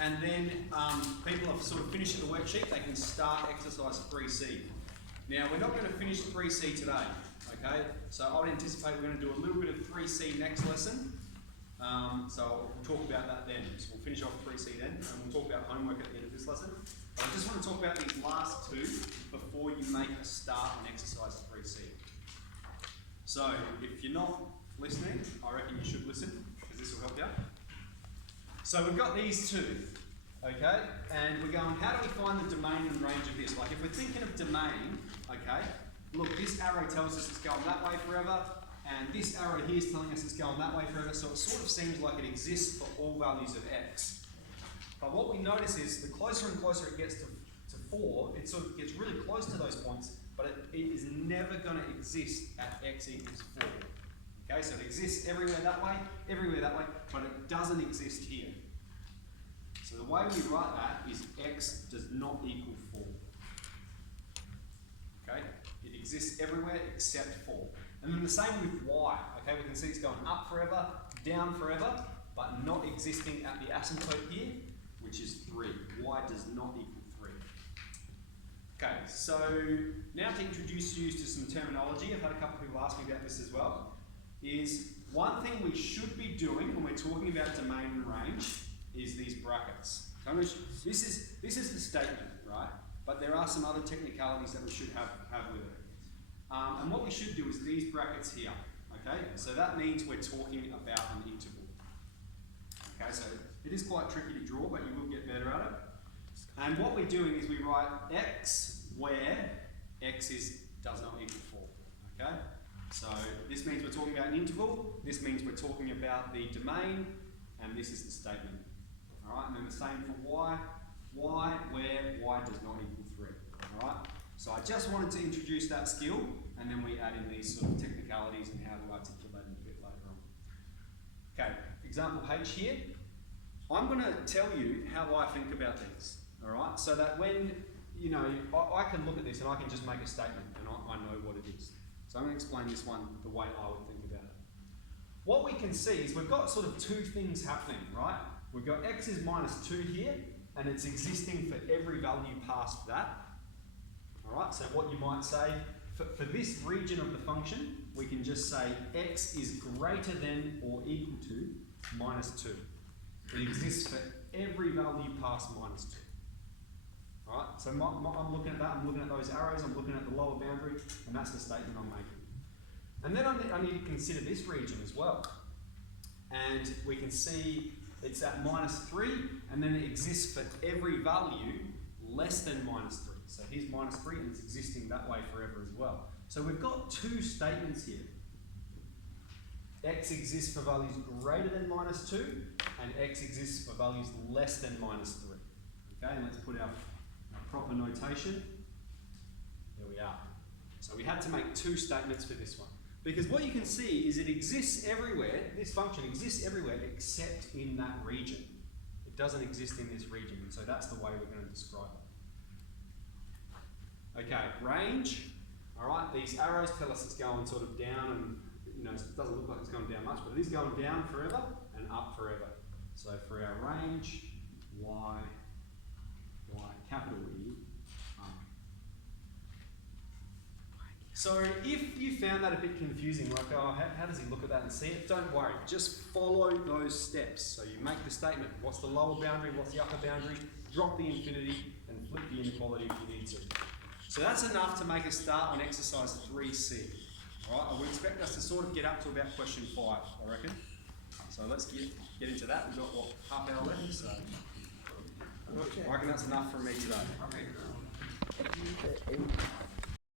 and then people have sort of finished the worksheet, they can start exercise 3C. Now, we're not going to finish 3C today, okay? So I would anticipate we're going to do a little bit of 3C next lesson. So we'll talk about that then. So we'll finish off 3C then, and we'll talk about homework at the end of this lesson. But I just want to talk about these last two before you make a start on exercise 3C. So if you're not listening, I reckon you should listen, because this will help you. So we've got these two, okay? And we're going, how do we find the domain and range of this? Like if we're thinking of domain, okay, look, this arrow tells us it's going that way forever, and this arrow here is telling us it's going that way forever, so it sort of seems like it exists for all values of x. But what we notice is the closer and closer it gets to 4, it sort of gets really close to those points, but it is never going to exist at x equals 4. Okay, so it exists everywhere that way, but it doesn't exist here. So the way we write that is x does not equal 4. Okay, it exists everywhere except 4. And then the same with y. Okay, we can see it's going up forever, down forever, but not existing at the asymptote here, which is 3. Y does not equal 3. Okay, so now to introduce you to some terminology, I've had a couple of people ask me about this as well, is one thing we should be doing when we're talking about domain and range is these brackets. So this is the statement, right? But there are some other technicalities that we should have with it. And what we should do is these brackets here, okay? So that means we're talking about an interval. Okay, so it is quite tricky to draw, but you will get better at it. And what we're doing is we write x where x does not equal 4, okay? So this means we're talking about an interval, this means we're talking about the domain, and this is the statement. All right, and then the same for y where y does not equal 3, all right? So I just wanted to introduce that skill, and then we add in these sort of technicalities and how to articulate it a bit later on. Okay, example H here. I'm going to tell you how I think about these, all right? So that when, you know, I can look at this and I can just make a statement and I know what it is. So I'm going to explain this one the way I would think about it. What we can see is we've got sort of two things happening, right? We've got x is minus 2 here, and it's existing for every value past that. All right, so what you might say, for this region of the function, we can just say x is greater than or equal to minus 2. It exists for every value past minus 2. All right, so I'm looking at that, I'm looking at those arrows, I'm looking at the lower boundary, and that's the statement I'm making. And then I need to consider this region as well. And we can see it's at minus 3, and then it exists for every value less than minus 3. So here's minus 3, and it's existing that way forever as well. So we've got two statements here. X exists for values greater than minus 2, and x exists for values less than minus 3. Okay, and let's put our proper notation. There we are. So we had to make two statements for this one. Because what you can see is it exists everywhere, this function exists everywhere except in that region. It doesn't exist in this region, and so that's the way we're going to describe it. Okay, range. All right, these arrows tell us it's going sort of down, and you know, it doesn't look like it's going down much, but it is going down forever and up forever. So for our range, y, capital E, So if you found that a bit confusing, like, oh, how does he look at that and see it? Don't worry, just follow those steps. So you make the statement, what's the lower boundary, what's the upper boundary, drop the infinity, and flip the inequality if you need to. So that's enough to make a start on exercise 3C. All right, I would expect us to sort of get up to about question 5, I reckon. So let's get into that. We've got, what, half hour left? So I reckon that's enough for me today.